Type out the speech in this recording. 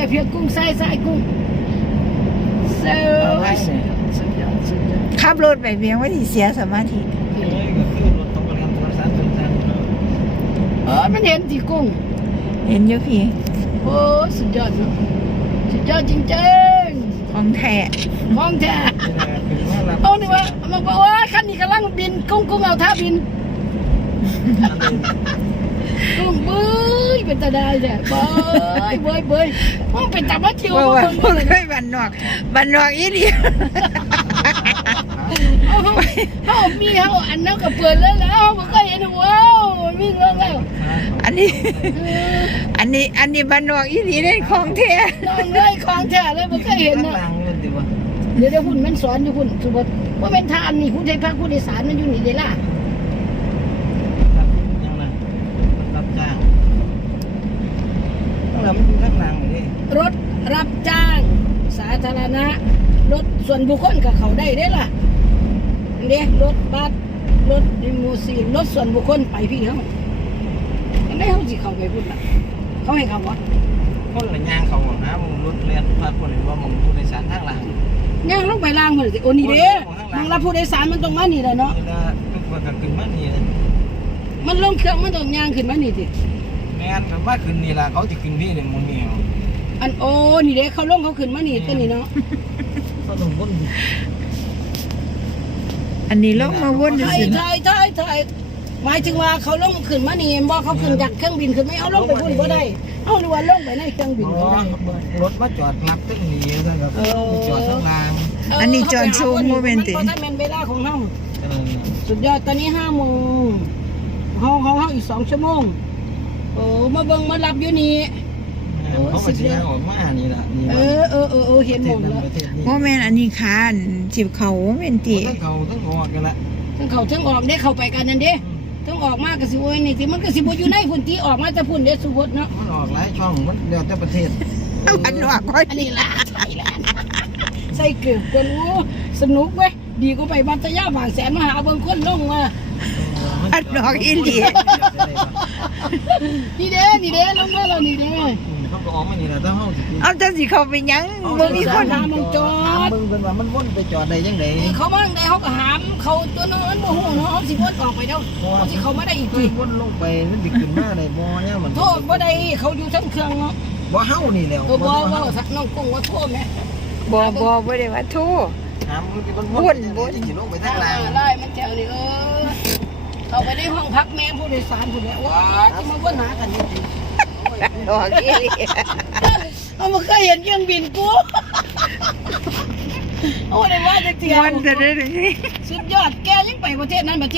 c'est vieux con, ส a est ça est con. So. ขับรถไปเพียงไม่ดีเสียสมาธิเออมันเห็นที่กุ้งเห็นเยอะพี่ โอ้สุดยอดสุดยอดจริงจริๆของแท้ของแทะเอาหนึ่งว่ามบอกว่าขั้นนี้กำลังบินกุ้งกุ้งเอาท่าบินบึยเป็นตาได้จ้ะบึยบึยบึยมึงเป็นตาบ้าเทียวมึงเคยบันนอกบันนอกอีเดียเขามีเขาอันนั้นก็เปิดแล้วมันก็เห็นว้าวมีเงินแล้วอันนี้ อันนี้อันนี้บันนอกอีเดียเล่นของเท้เล่นของเท้แล้วมันก็เห็นเดี๋ยวเดี๋ยวคุณนมันสอนอยู่หุ่นสมมติว่าเป็นทานนี่คุณใช้พระคุณในสารมันอยู่นี่เดี๋ยล่ะราไม่มีเรื่องนงเลยรถรับจ้างสาธารณะ รถส่วนบุคคลกับเขาได้ได้ล่ะเนี่รถบัสรถดิมูซีรถส่วนบุคคลไปพี่เขาไม่เขาสิเขาไปพูดล่ะเขาให้เขาวะคนละยางเขาบอกนะำมึงรถเรียงพาคนเห็นว่ามึงผู้โดยสารทางหลังยางต้องไปล่างมันสิโอ้นี่เด้อมึงรับผู้โดยสารมันตรงมานี่แลยเนาะมันลงเครื่องมันตรงยางขึ้นมานี่ดิม่นมาขึ้นนี่ละเขาจะขึ้นนี่เนี่ยมูนี่ออันโอ้นี่เด็กเขาลงเขาขึ้นมานีตัวนี้เนาะอันนี้ลงมาวนอถ่ายถ่ายไทยไทยหมายถึงว่าเขาลงขึ้นมานีบอกเขาขึ้นจากเครื่องบินคือไม่เอาลงไปบนก็ได้เอาลรือว่าลงไปในเครื่องบิน รถมาจอดนับตึ้งนี้เลก็แบบจอดข้างล่างอันนี้จอดชูโมเมนต์ิดเนเวลาของเราสุดยอดตอนนี้ห้าโมงห้องห้องอีกสองชั่วโมงโอ้มาเบิ้งมารับอยู่นี่สุดยอดมากนี่ละเออเออเออเห็นหมดแล้วพ่อแม่อันนี้คันจีบเขาเป็นตีทั้งเขาทั้งออกกันละทั้งเขาทั้งออกได้เขาไปกันนั่นเด้ต้องออกมากกสิโอ้ยนี่สิมันกับสิบอยู่ในพุ่นที่ออกมาจะพุ่นเด็สุพดเนาะ มันออกหลายช่องมันเดียวแต่ประเทศมันออ้อยอันนี้ละใช่ล้ใส่เกือบกันโอ้สนุกเว้ย ดีก็ไปบัตยาบางแสนมหาเบิงคนลงมาาน้อกอินเดียนี่เด้นี่เด้ลงมาลนี่เด้เอา่เจะสิเขาไปยังมึงมีคนหามจอดมึงเป็นว่ามันวนไปจอดได้ยังไงเขามางได้เขาก็หามเขาตัวนั้นมันโมโหเนาะเขาสิวนออกไปเด้อสิเขาไม่ได้อีกทีวนลงไปนั่นดึกดื่นมากในบ่อเนี่ยมัน โทษบ่ได้เขาอยู่ชั้นเครื่องเนาะบ่เฮานี่แล้วบ่บ่สักน้องกุ้งว่าโทษไหมบ่บ่ได้ว่าโทษหามมันวนวนจริงลงไปทั้งแรงไ่มันแจวเลยเออเอาไปในห้องพักแม่ผู้โดยสารผู้นี้ว้าจะมาพูดหากันจริงๆนอนกี่เขาไม่เคยเห็นเครื่องบินกูโอ้ยว่าจะเจียวสุดยอดแกยิ่งไปประเทศนั้นประเทศ